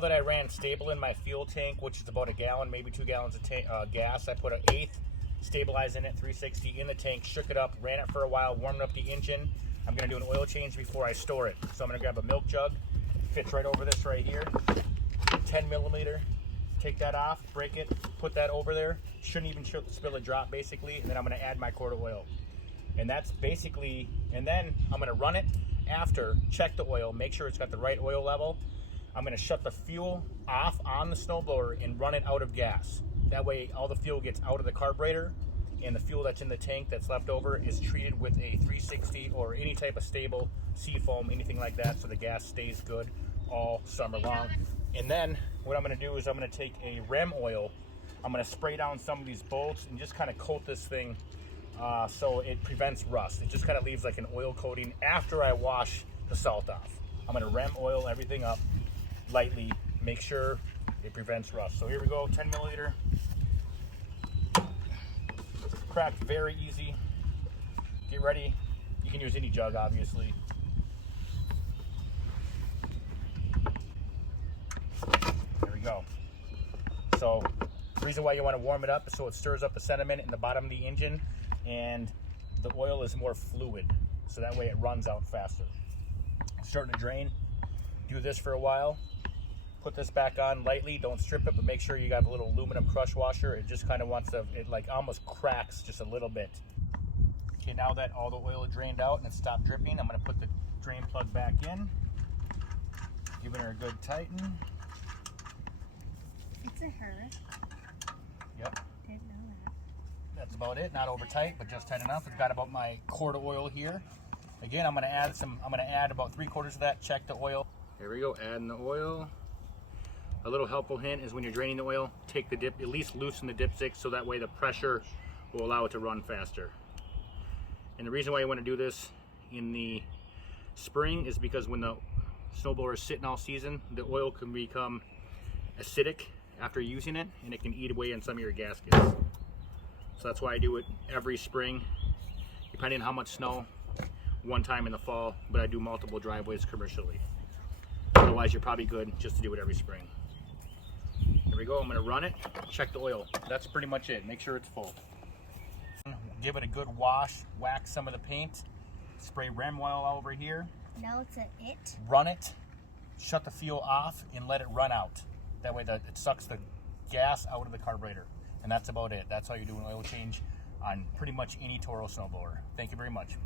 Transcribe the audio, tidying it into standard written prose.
now that I ran stable in my fuel tank, which is about a gallon, maybe 2 gallons of gas, I put an eighth stabilize in it, 360 in the tank, shook it up, ran it for a while, warmed up the engine. I'm gonna do an oil change before I store it. So I'm gonna grab a milk jug, fits right over this right here, 10 millimeter, take that off, break it, put that over there. Shouldn't even spill a drop basically, and then I'm gonna add my quart of oil. And that's basically, and then I'm gonna run it after, check the oil, make sure it's got the right oil level. I'm gonna shut the fuel off on the snowblower and run it out of gas. That way all the fuel gets out of the carburetor, and the fuel that's in the tank that's left over is treated with a 360 or any type of stable seafoam, anything like that, so the gas stays good all summer long. And then what I'm gonna do is I'm gonna take a REM oil, I'm gonna spray down some of these bolts and just kind of coat this thing so it prevents rust. It just kind of leaves like an oil coating after I wash the salt off. I'm gonna REM oil everything up lightly, make sure it prevents rust. So here we go, 10 milliliter. Cracked very easy. Get ready. You can use any jug, obviously. There we go. So the reason why you want to warm it up is so it stirs up the sediment in the bottom of the engine and the oil is more fluid, so that way it runs out faster. It's starting to drain. Do this for a while. Put this back on lightly, don't strip it, but make sure you got a little aluminum crush washer. It just kind of wants to, it like almost cracks just a little bit. Okay, now that all the oil is drained out and it stopped dripping, I'm gonna put the drain plug back in, giving her a good tighten. It's a her. Yep. Didn't know that. That's about it, not over tight, but just tight enough. I've got about my quart of oil here. Again, I'm gonna add about 3/4 of that, check the oil. Here we go, adding the oil. A little helpful hint is when you're draining the oil, take the dip, at least loosen the dipstick so that way the pressure will allow it to run faster. And the reason why you want to do this in the spring is because when the snowblower is sitting all season, the oil can become acidic after using it and it can eat away in some of your gaskets. So that's why I do it every spring, depending on how much snow, one time in the fall, but I do multiple driveways commercially. Otherwise you're probably good just to do it every spring. Here we go, I'm gonna run it, check the oil. That's pretty much it, make sure it's full. Give it a good wash, wax some of the paint, spray REM oil all over here. Now it's it. Run it, shut the fuel off, and let it run out. That way it sucks the gas out of the carburetor. And that's about it. That's how you do an oil change on pretty much any Toro snowblower. Thank you very much.